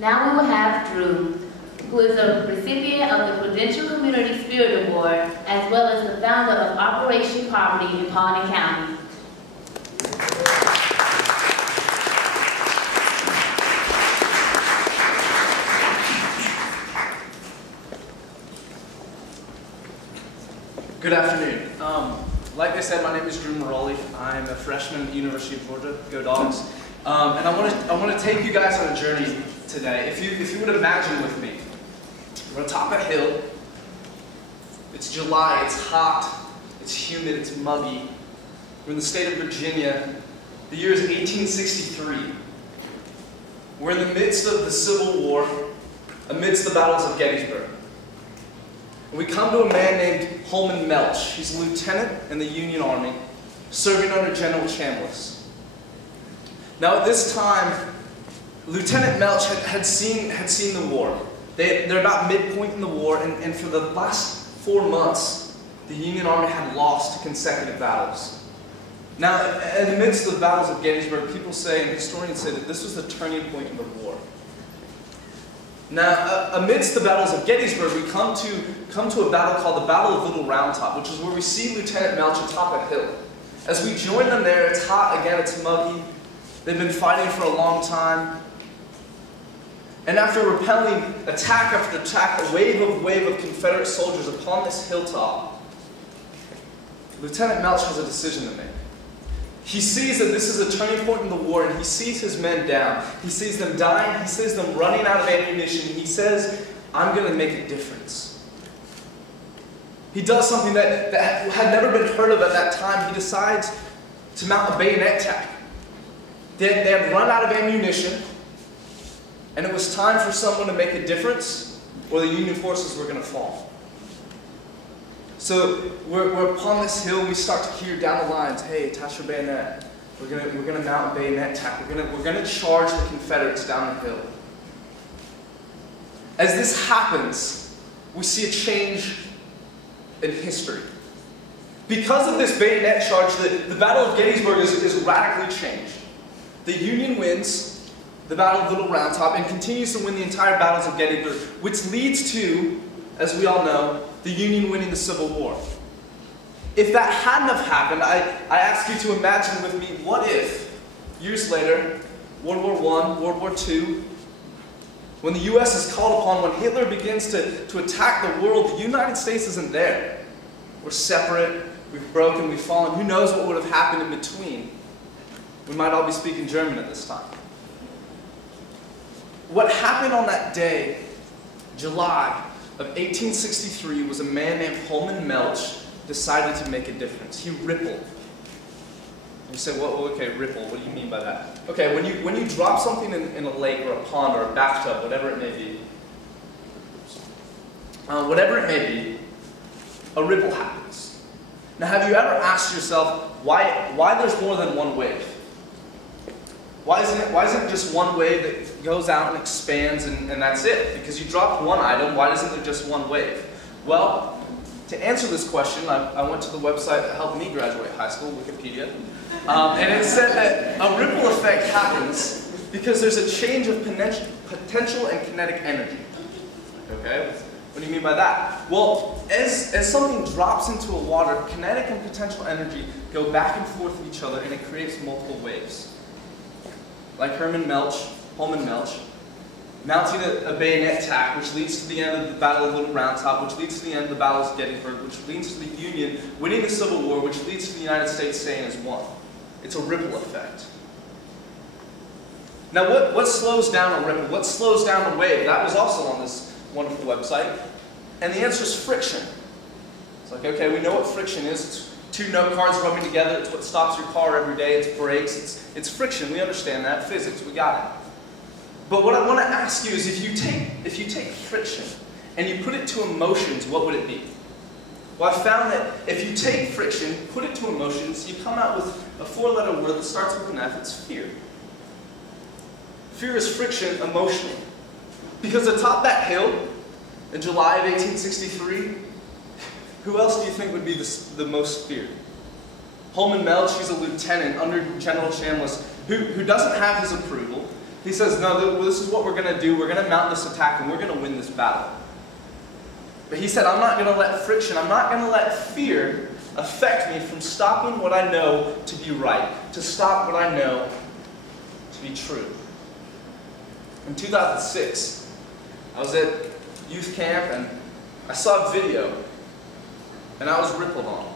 Now we will have Drew, who is a recipient of the Prudential Community Spirit Award, as well as the founder of Operation Poverty in Paulding County. Good afternoon. Like I said, my name is Drew Miroli. I'm a freshman at the University of Georgia. Go Dogs! And I want to take you guys on a journey today. If you would imagine with me, we're on top of a hill. It's July. It's hot. It's humid. It's muggy. We're in the state of Virginia. The year is 1863. We're in the midst of the Civil War, amidst the battles of Gettysburg. And we come to a man named Holman Melch. He's a lieutenant in the Union Army, serving under General Chambliss. Now at this time, Lieutenant Melch had seen the war. They're about midpoint in the war, and for the last 4 months, the Union Army had lost consecutive battles. Now, in the midst of the battles of Gettysburg, people say, and historians say, that this was the turning point in the war. Now, amidst the battles of Gettysburg, we come to a battle called the Battle of Little Round Top, which is where we see Lieutenant Melch atop a hill. As we join them there, it's hot, again, it's muggy. They've been fighting for a long time. And after repelling attack after attack, a wave of Confederate soldiers upon this hilltop, Lieutenant Melch has a decision to make. He sees that this is a turning point in the war, and he sees his men down. He sees them dying. He sees them running out of ammunition. He says, I'm going to make a difference. He does something that had never been heard of at that time. He decides to mount a bayonet attack. They had run out of ammunition, and it was time for someone to make a difference, or the Union forces were going to fall. So we're upon this hill, and we start to hear down the lines, hey, attach your bayonet. We're gonna mount a bayonet attack. We're gonna charge the Confederates down the hill. As this happens, we see a change in history. Because of this bayonet charge, the Battle of Gettysburg is radically changed. The Union wins the Battle of Little Round Top and continues to win the entire battles of Gettysburg, which leads to, as we all know, the Union winning the Civil War. If that hadn't have happened, I ask you to imagine with me, what if, years later, World War I, World War II, when the U.S. is called upon, when Hitler begins to attack the world, the United States isn't there. We're separate, we've broken, we've fallen. Who knows what would have happened in between? We might all be speaking German at this time. What happened on that day, July of 1863, was a man named Holman Melch decided to make a difference. He rippled. You say, well, okay, ripple, what do you mean by that? Okay, when you drop something in a lake or a pond or a bathtub, whatever it may be, a ripple happens. Now, have you ever asked yourself why there's more than one wave? Why isn't it just one wave that goes out and expands and that's it? Because you dropped one item, why isn't there just one wave? Well, to answer this question, I went to the website that helped me graduate high school, Wikipedia, and it said that a ripple effect happens because there's a change of potential and kinetic energy. Okay? What do you mean by that? Well, as something drops into a water, kinetic and potential energy go back and forth with each other and it creates multiple waves. Like Holman Melch, mounting a bayonet attack, which leads to the end of the Battle of Little Round Top, which leads to the end of the battles of Gettysburg, which leads to the Union winning the Civil War, which leads to the United States staying as one. It's a ripple effect. Now, what slows down a ripple? What slows down a wave? That was also on this wonderful website. And the answer is friction. It's like, okay, we know what friction is. It's two note cards rubbing together. It's what stops your car every day. It's brakes. It's friction. We understand that. Physics. We got it. But what I want to ask you is, if you take friction and you put it to emotions, what would it be? Well, I found that if you take friction, put it to emotions, you come out with a four-letter word that starts with an F. It's fear. Fear is friction emotionally. Because atop that hill in July of 1863, who else do you think would be the most feared? Holman Melch, he's a lieutenant under General Chambliss, who doesn't have his approval, He says, no, this is what we're going to do. We're going to mount this attack and we're going to win this battle. But he said, I'm not going to let friction, I'm not going to let fear affect me from stopping what I know to be right, to stop what I know to be true. In 2006, I was at youth camp and I saw a video and I was rippled on.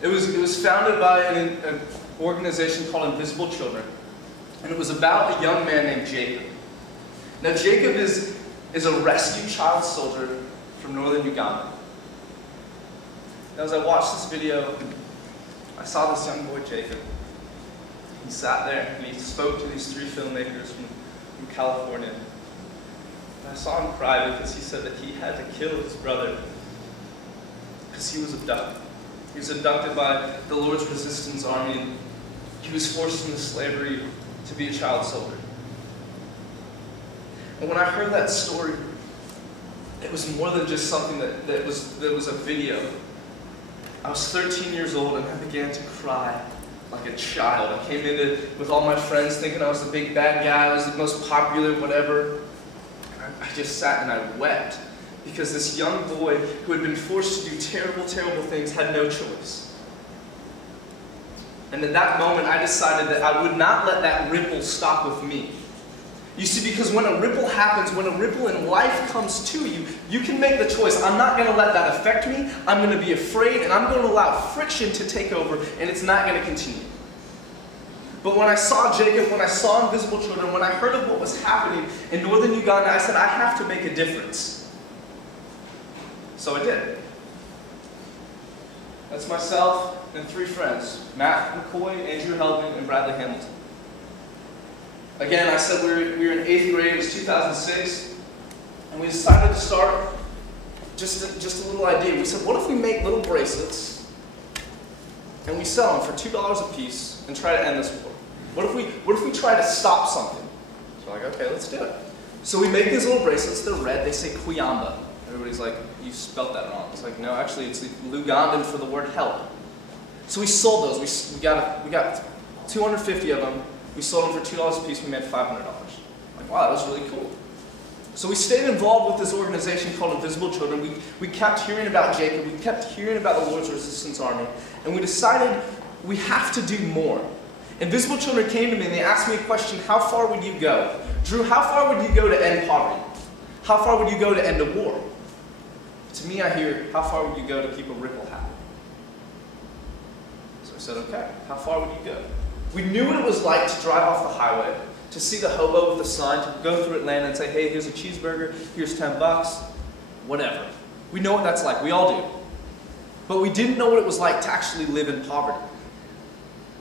It was founded by an organization called Invisible Children, and it was about a young man named Jacob. Now Jacob is a rescued child soldier from northern Uganda. And as I watched this video, I saw this young boy Jacob. He sat there and he spoke to these 3 filmmakers from California. And I saw him cry because he said that he had to kill his brother because he was abducted. He was abducted by the Lord's Resistance Army, and he was forced into slavery to be a child soldier. And when I heard that story, it was more than just something that was a video. I was 13 years old and I began to cry like a child. I came in with all my friends thinking I was the big bad guy, I was the most popular, whatever. And I just sat and I wept because this young boy who had been forced to do terrible, terrible things had no choice. And at that moment I decided that I would not let that ripple stop with me. You see, because when a ripple happens, when a ripple in life comes to you, you can make the choice. I'm not going to let that affect me. I'm going to be afraid, and I'm going to allow friction to take over, and it's not going to continue. But when I saw Jacob, when I saw Invisible Children, when I heard of what was happening in northern Uganda, I said, I have to make a difference. So I did. That's myself and 3 friends, Matt McCoy, Andrew Helbling, and Bradley Hamilton. Again, I said we were in 8th grade, it was 2006, and we decided to start just a little idea. We said, what if we make little bracelets and we sell them for $2 a piece and try to end this war? What if we try to stop something? So we're like, okay, let's do it. So we make these little bracelets, they're red, they say Kuyamba. Everybody's like, you spelled that wrong. It's like, no, actually it's the Lugandan for the word help. So we sold those, we got 250 of them. We sold them for $2 a piece, we made $500. Like, wow, that was really cool. So we stayed involved with this organization called Invisible Children. We kept hearing about Jacob, we kept hearing about the Lord's Resistance Army, and we decided we have to do more. Invisible Children came to me and they asked me a question, how far would you go? Drew, how far would you go to end poverty? How far would you go to end a war? To me, I hear, how far would you go to keep a ripple happening? So I said, okay, how far would you go? We knew what it was like to drive off the highway, to see the hobo with the sign, to go through Atlanta and say, hey, here's a cheeseburger, here's 10 bucks, whatever. We know what that's like, we all do. But we didn't know what it was like to actually live in poverty.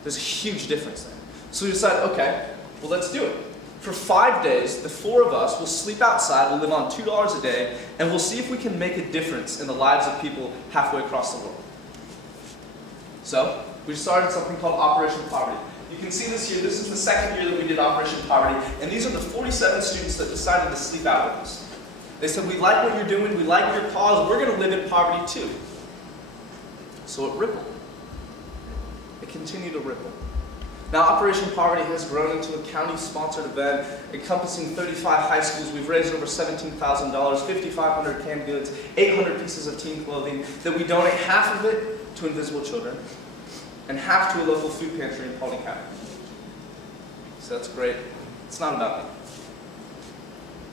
There's a huge difference there. So we decided, okay, well, let's do it. For 5 days, the 4 of us will sleep outside, we'll live on $2 a day, and we'll see if we can make a difference in the lives of people halfway across the world. So, we started something called Operation Poverty. You can see this here, this is the 2nd year that we did Operation Poverty, and these are the 47 students that decided to sleep out with us. They said, we like what you're doing, we like your cause, we're going to live in poverty too. So it rippled. It continued to ripple. Now Operation Poverty has grown into a county-sponsored event encompassing 35 high schools. We've raised over $17,000, 5,500 canned goods, 800 pieces of team clothing, that we donate half of it to Invisible Children and half to a local food pantry in Paulding County. So that's great. It's not about me.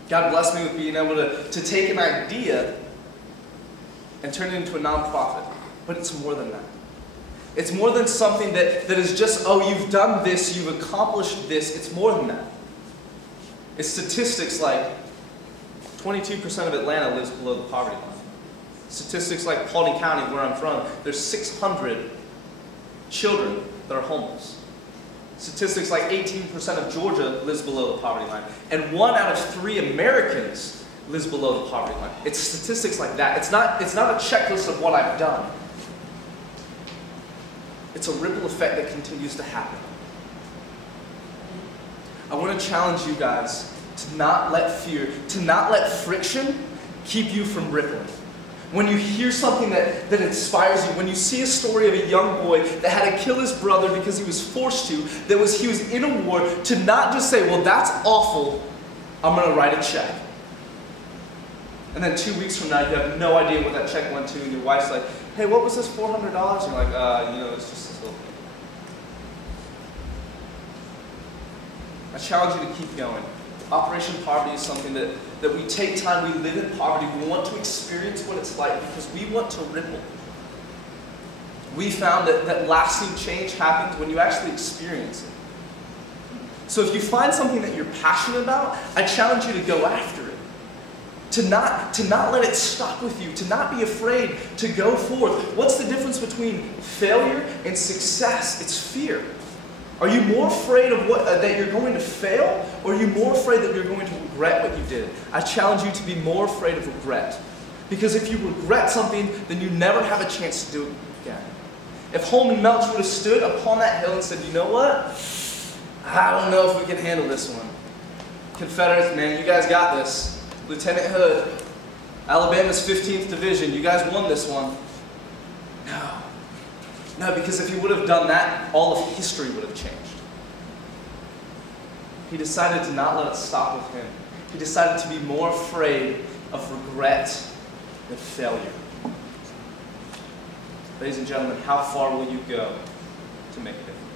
God blessed me with being able to take an idea and turn it into a nonprofit. But it's more than that. It's more than something that is just, oh, you've done this, you've accomplished this. It's more than that. It's statistics like 22% of Atlanta lives below the poverty line. Statistics like Paulding County, where I'm from, there's 600 children that are homeless. Statistics like 18% of Georgia lives below the poverty line. And 1 out of 3 Americans lives below the poverty line. It's statistics like that. It's not a checklist of what I've done. It's a ripple effect that continues to happen. I want to challenge you guys to not let fear, to not let friction keep you from rippling. when you hear something that inspires you, when you see a story of a young boy that had to kill his brother because he was forced to, he was in a war, to not just say, well, that's awful, I'm going to write a check. And then 2 weeks from now, you have no idea what that check went to, and your wife's like, hey, what was this $400? And you're like, it's just this little thing. I challenge you to keep going. Operation Poverty is something that we take time, we live in poverty, we want to experience what it's like because we want to ripple. We found that lasting change happens when you actually experience it. So if you find something that you're passionate about, I challenge you to go after it. To not let it stop with you, to not be afraid to go forth. What's the difference between failure and success? It's fear. Are you more afraid of that you're going to fail, or are you more afraid that you're going to regret what you did? I challenge you to be more afraid of regret. Because if you regret something, then you never have a chance to do it again. If Holman Melch would have stood upon that hill and said, you know what? I don't know if we can handle this one. Confederates, man, you guys got this. Lieutenant Hood, Alabama's 15th Division, you guys won this one. No, because if he would have done that, all of history would have changed. He decided to not let it stop with him. He decided to be more afraid of regret than failure. Ladies and gentlemen, how far will you go to make a difference?